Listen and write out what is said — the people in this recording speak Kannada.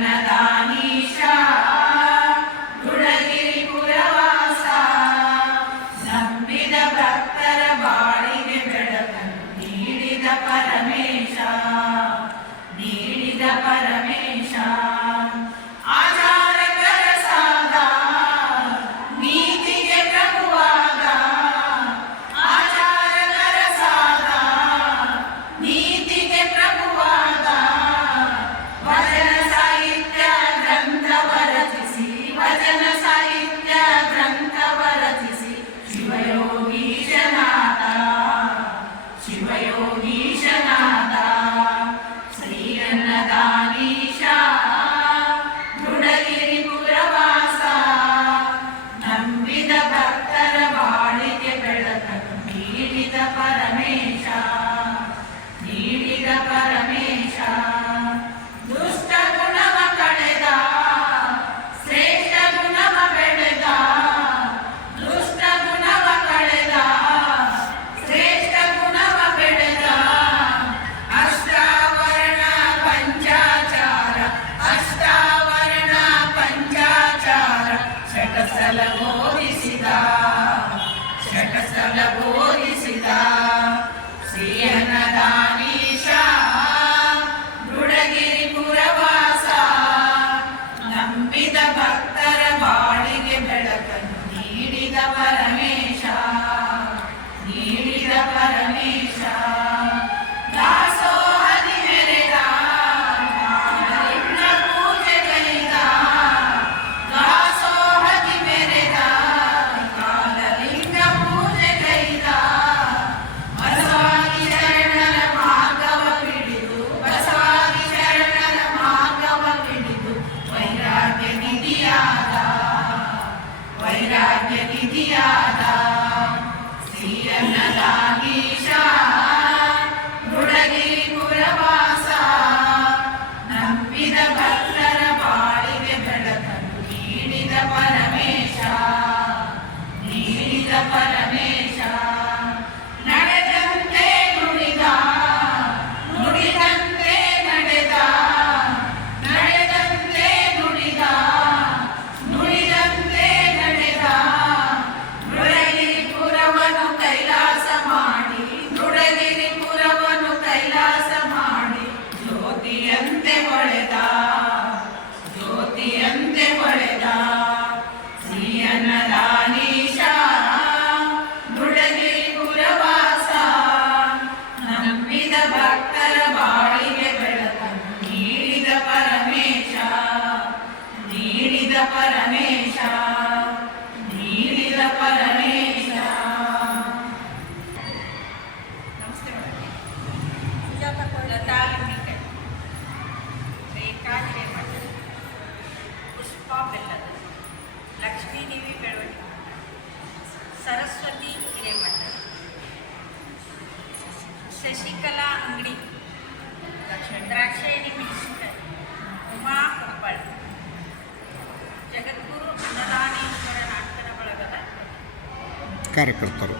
ಅನ್ನದಾನೀಶ ಗುಣಗಿರಿ ಪುರವಾಸ ನಂಬಿದ ಭಕ್ತರ ಬಾಳಿಗೆ ಬೆಳಕನ್ನು ನೀಡಿದ ಪರಮೇಶ ಆಚಾರಕರ ಸಾದ ನೀತಿಗೆ ಪ್ರಭುವಾದ ಆಚಾರಕರ ಸಾದ ನೀತಿಗೆ ಪ್ರಭುವಾದ ವಚನ ಸಾಹಿತ್ಯ ಗ್ರಂಥವ ರಚಿಸಿ ಶಿವಯೋಗೀಶನಾಥ ಶ್ರೀ ಅನ್ನದಾನೀಶ ಗುಣಗಿರಿ ಪುರವಾಸ ನಂಬಿದ ಭಕ್ತರ ಬಾಳಿಗೆ ಬೆಳಕನ್ನು ನೀಡಿದ ಪರಮೇಶ ದುಷ್ಟ ಗುಣವ ಕಳೆದ ಶ್ರೇಷ್ಠ ಗುಣವ ಬೆಳೆದ ದುಷ್ಟ ಗುಣವ ಕಳೆದ ಶ್ರೇಷ್ಠ ಗುಣವ ಬೆಳೆದ ಅಷ್ಟಾವರಣ ಪಂಚಾಚಾರ ಶಟಸಲ ಬೋಧಿಸಿದ ಶ್ರೀ ಅನ್ನದಾನೀಶ ಗುಣಗಿರಿ ಪುರವಾಸ ನಂಬಿದ ಭಕ್ತರ ಬಾಳಿಗೆ ಬೆಳಕನ್ನು ನೀಡಿದ ಪರಮೇಶ ದಾಸೋಹದಿ ಮೆರೆದ ಕಾಲಲಿಂಗ ಪೂಜೆಗೈದ ದಾಸೋಹದಿ ಮೆರೆದ ಕಾಲಲಿಂಗ ಪೂಜೆಗೈದ ಬಸವಾದಿ ಶರಣರ ಮಾರ್ಗವ ಹಿಡಿದು ವೈರಾಗ್ಯ ನಿಧಿಯಾದ ಶ್ರೀ ಅನ್ನದಾನೀಶ ಗುಣಗಿರಿ ಪುರವಾಸ ನಂಬಿದ ಭಕ್ತರ ಬಾಳಿಗೆ ಬೆಳಕನ್ನು ನೀಡಿದ ಪರಮೇಶ ನಡೆದಂತೆ ನುಡಿದ ನುಡಿದಂತೆ ನಡೆದ ನಡೆದಂತೆ ನುಡಿದ ನುಡಿದಂತೆ ನಡೆದ ನುಡಗಿರಿಪುರವನ್ನು ಕೈಲಾಸ ಮಾಡಿ ಜ್ಯೋತಿಯಂತೆ ಹೊಳೆದ ಶ್ರೀ ಅನ್ನದಾನೀಶ ಗುಣಗಿರಿ ಪುರವಾಸ ನಂಬಿದ ಭಕ್ತರ ಬಾಳಿಗೆ ಬೆಳಕನ್ನು ನೀಡಿದ ಪರಮೇಶ ನಮಸ್ತೆ ಲತಾ ಲಿಂಬಿಕರ್ ರೇಖಾ ಹಿರೇಮಠ ಪುಷ್ಪಾ ಬೆಲ್ಲದ ಲಕ್ಷ್ಮೀದೇವಿ ಬೆಳವಣಿಗೆ ಸರಸ್ವತಿ ಹಿರೇಮಠ ಶಶಿಕಲಾ ಅಂಗಡಿ ದ್ರಾಕ್ಷಾಯಣಿ ಮಿನಿಸ್ಟರ್ ಉಮಾ ಕೊಪ್ಪಳ ಜಗದ್ಗುರು ಅನ್ನದಾನೇಶ್ವರ ನಾಟಕದ ಬಳಗದ ಕಾರ್ಯಕರ್ತರು